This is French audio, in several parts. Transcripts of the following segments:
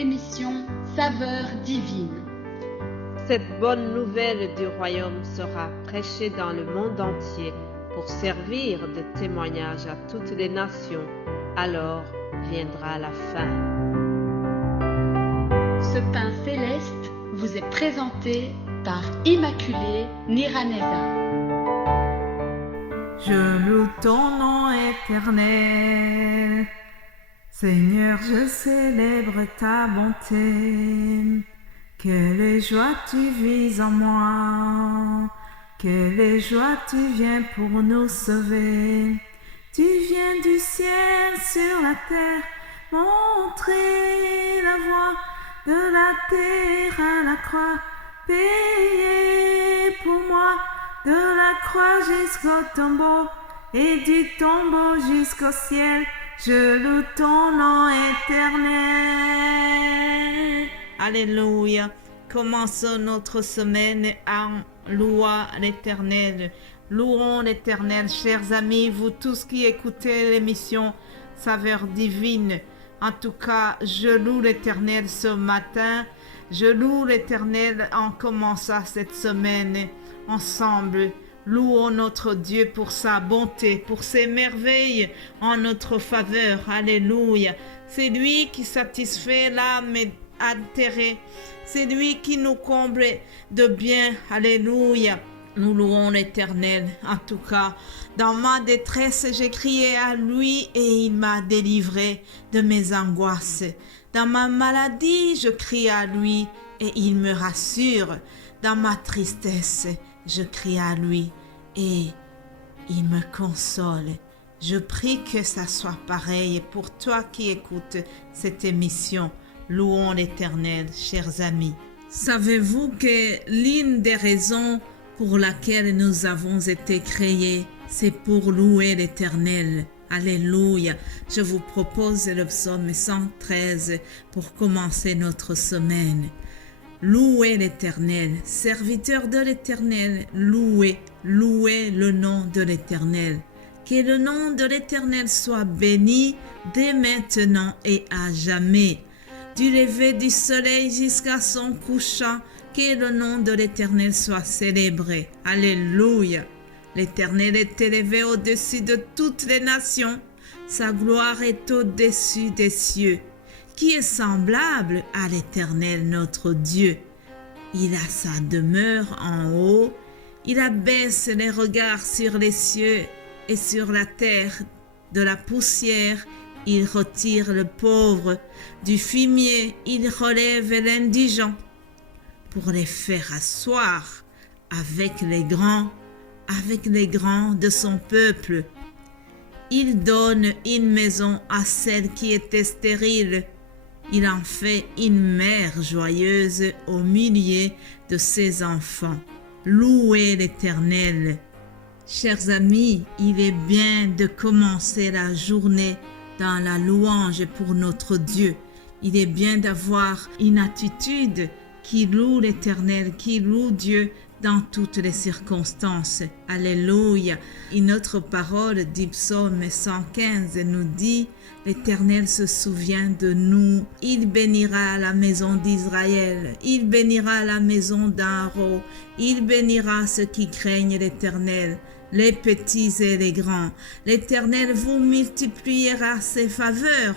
l'émission Saveurs divines. Cette bonne nouvelle du royaume sera prêchée dans le monde entier pour servir de témoignage à toutes les nations. Alors viendra la fin. Ce pain céleste vous est présenté par Immaculée Niraneza. Je loue ton nom éternel. Seigneur, je célèbre ta bonté. Quelle joie tu vis en moi. Quelle joie tu viens pour nous sauver. Tu viens du ciel sur la terre, montrer la voie de la terre à la croix, payer pour moi de la croix jusqu'au tombeau et du tombeau jusqu'au ciel. Je loue ton nom éternel. Alléluia. Commençons notre semaine en louant l'Éternel. Louons l'Éternel, chers amis, vous tous qui écoutez l'émission Saveurs divines. En tout cas, je loue l'Éternel ce matin. Je loue l'Éternel en commençant cette semaine ensemble. Louons notre Dieu pour sa bonté, pour ses merveilles en notre faveur. Alléluia. C'est lui qui satisfait l'âme altérée. C'est lui qui nous comble de bien. Alléluia. Nous louons l'Éternel. En tout cas, dans ma détresse, j'ai crié à lui et il m'a délivré de mes angoisses. Dans ma maladie, je crie à lui et il me rassure. Dans ma tristesse, je crie à lui et il me console. Je prie que ça soit pareil pour toi qui écoutes cette émission. Louons l'Éternel, chers amis. Savez-vous que l'une des raisons pour laquelle nous avons été créés, c'est pour louer l'Éternel. Alléluia. Je vous propose le psaume 113 pour commencer notre semaine. Louez l'Éternel, serviteurs de l'Éternel, louez le nom de l'Éternel. Que le nom de l'Éternel soit béni dès maintenant et à jamais. Du lever du soleil jusqu'à son couchant, que le nom de l'Éternel soit célébré. Alléluia. L'Éternel est élevé au-dessus de toutes les nations. Sa gloire est au-dessus des cieux. Qui est semblable à l'Éternel notre Dieu? Il a sa demeure en haut. Il abaisse les regards sur les cieux et sur la terre. De la poussière, il retire le pauvre. Du fumier, il relève l'indigent pour les faire asseoir avec les grands de son peuple. Il donne une maison à celle qui était stérile. Il en fait une mère joyeuse au milieu de ses enfants. Louez l'Éternel. Chers amis, il est bien de commencer la journée dans la louange pour notre Dieu. Il est bien d'avoir une attitude qui loue l'Éternel, qui loue Dieu dans toutes les circonstances. Alléluia. Une autre parole du psaume 115 nous dit: l'Éternel se souvient de nous. Il bénira la maison d'Israël. Il bénira la maison d'Aaron. Il bénira ceux qui craignent l'Éternel, les petits et les grands. L'Éternel vous multipliera ses faveurs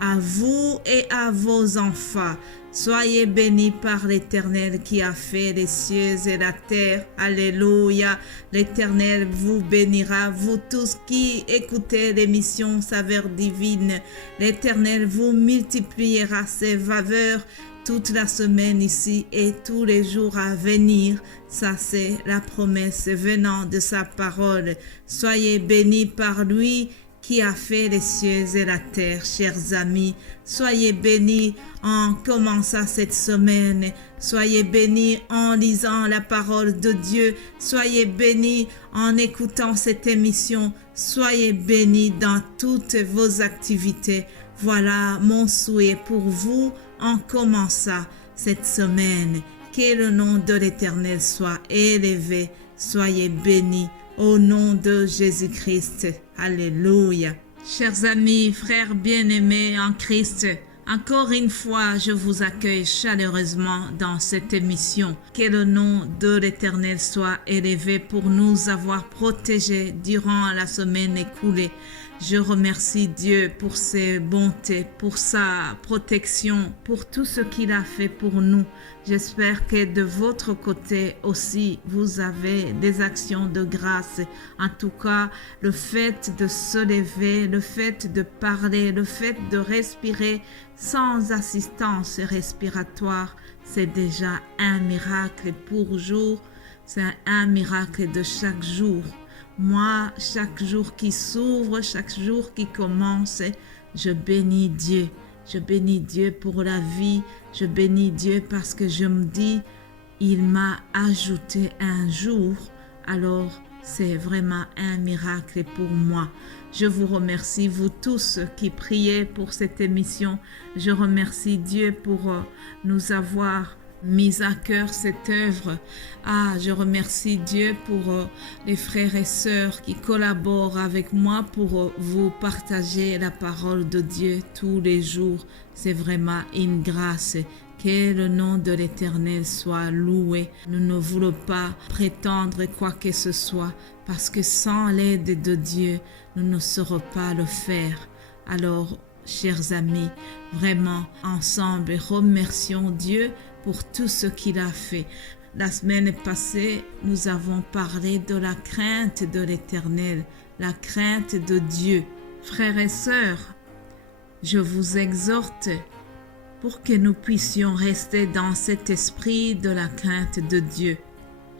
à vous et à vos enfants. Soyez bénis par l'Éternel qui a fait les cieux et la terre. Alléluia. L'Éternel vous bénira, vous tous qui écoutez l'émission Saveurs divines. L'Éternel vous multipliera ses faveurs toute la semaine ici et tous les jours à venir. Ça, c'est la promesse venant de sa parole. Soyez bénis par lui qui a fait les cieux et la terre. Chers amis, soyez bénis en commençant cette semaine. Soyez bénis en lisant la parole de Dieu. Soyez bénis en écoutant cette émission. Soyez bénis dans toutes vos activités. Voilà mon souhait pour vous en commençant cette semaine. Que le nom de l'Éternel soit élevé. Soyez bénis au nom de Jésus-Christ. Alléluia. Chers amis, frères bien-aimés en Christ, Encore une fois, je vous accueille chaleureusement dans cette émission. Que le nom de l'Éternel soit élevé pour nous avoir protégés durant la semaine écoulée. Je remercie Dieu pour ses bontés, pour sa protection, pour tout ce qu'il a fait pour nous. J'espère que de votre côté aussi, vous avez des actions de grâce. En tout cas, le fait de se lever, le fait de parler, le fait de respirer sans assistance respiratoire, c'est déjà un miracle pour jour. C'est un miracle de chaque jour. Moi, chaque jour qui s'ouvre, chaque jour qui commence, je bénis Dieu. Je bénis Dieu pour la vie. Je bénis Dieu parce que je me dis, il m'a ajouté un jour. Alors, c'est vraiment un miracle pour moi. Je vous remercie, vous tous qui priez pour cette émission. Je remercie Dieu pour nous avoir mis à cœur cette œuvre. Je remercie Dieu pour les frères et sœurs qui collaborent avec moi pour vous partager la parole de Dieu tous les jours. C'est vraiment une grâce. Que le nom de l'Éternel soit loué. Nous ne voulons pas prétendre quoi que ce soit parce que sans l'aide de Dieu, nous ne saurons pas le faire. Alors, chers amis, vraiment, ensemble, remercions Dieu pour tout ce qu'il a fait. La semaine passée, nous avons parlé de la crainte de l'Éternel, la crainte de Dieu. Frères et sœurs, je vous exhorte pour que nous puissions rester dans cet esprit de la crainte de Dieu.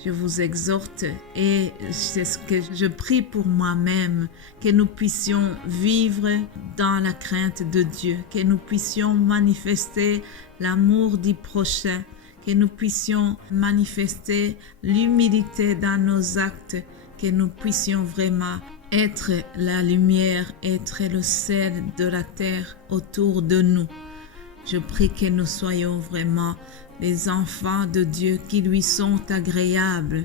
Je vous exhorte et c'est ce que je prie pour moi-même, que nous puissions vivre dans la crainte de Dieu, que nous puissions manifester l'amour du prochain, que nous puissions manifester l'humilité dans nos actes, que nous puissions vraiment être la lumière, être le sel de la terre autour de nous. Je prie que nous soyons vraiment les enfants de Dieu qui lui sont agréables.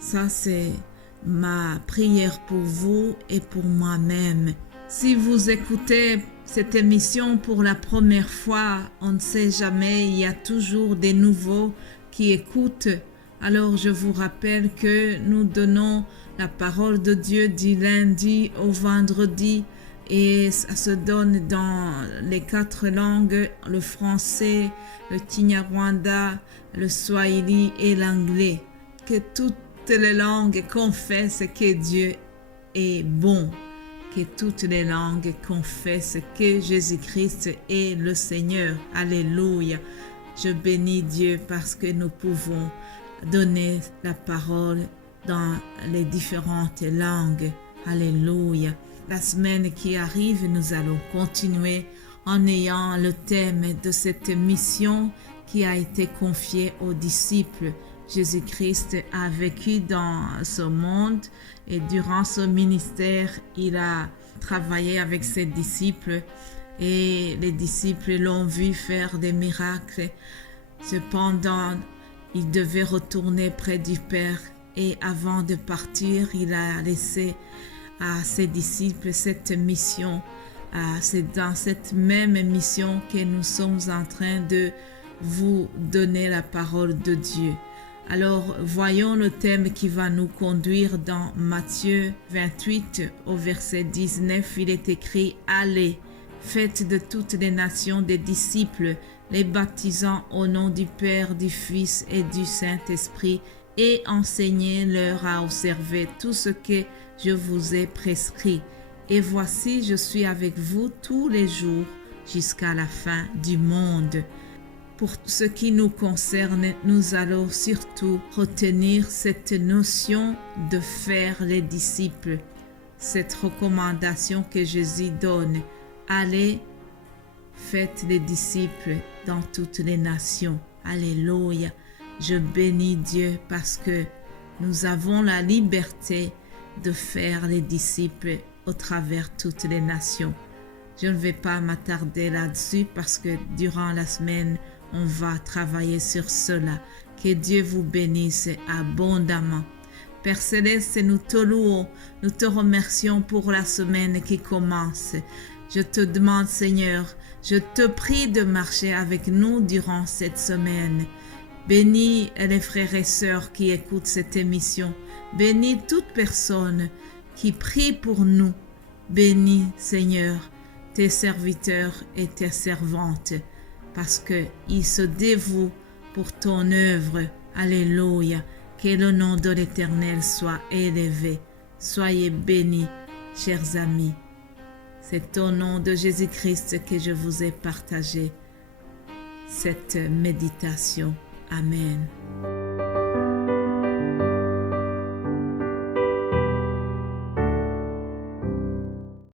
Ça, c'est ma prière pour vous et pour moi-même. Si vous écoutez cette émission pour la première fois, on ne sait jamais, il y a toujours des nouveaux qui écoutent. Alors, je vous rappelle que nous donnons la parole de Dieu du lundi au vendredi. Et ça se donne dans les 4 langues, le français, le Kinyarwanda, le Swahili et l'anglais. Que toutes les langues confessent que Dieu est bon. Que toutes les langues confessent que Jésus-Christ est le Seigneur. Alléluia. Je bénis Dieu parce que nous pouvons donner la parole dans les différentes langues. Alléluia. La semaine qui arrive, nous allons continuer en ayant le thème de cette mission qui a été confiée aux disciples. Jésus-Christ a vécu dans ce monde et durant son ministère, il a travaillé avec ses disciples et les disciples l'ont vu faire des miracles. Cependant, il devait retourner près du Père et avant de partir, il a laissé à ses disciples cette mission. C'est dans cette même mission que nous sommes en train de vous donner la parole de Dieu. Alors, voyons le thème qui va nous conduire dans Matthieu 28 au verset 19. Il est écrit « Allez, faites de toutes les nations des disciples, les baptisant au nom du Père, du Fils et du Saint-Esprit, et enseignez-leur à observer tout ce que je vous ai prescrit. Et voici, je suis avec vous tous les jours jusqu'à la fin du monde. » Pour ce qui nous concerne, nous allons surtout retenir cette notion de faire les disciples, cette recommandation que Jésus donne. Allez, faites les disciples dans toutes les nations. Alléluia. Je bénis Dieu parce que nous avons la liberté de faire les disciples au travers toutes les nations. Je ne vais pas m'attarder là-dessus parce que durant la semaine, on va travailler sur cela. Que Dieu vous bénisse abondamment. Père Céleste, nous te louons, nous te remercions pour la semaine qui commence. Je te demande, Seigneur, je te prie de marcher avec nous durant cette semaine. Bénis les frères et sœurs qui écoutent cette émission. Bénis toute personne qui prie pour nous. Bénis, Seigneur, tes serviteurs et tes servantes, parce qu'ils se dévouent pour ton œuvre. Alléluia. Que le nom de l'Éternel soit élevé. Soyez bénis, chers amis. C'est au nom de Jésus-Christ que je vous ai partagé cette méditation. Amen.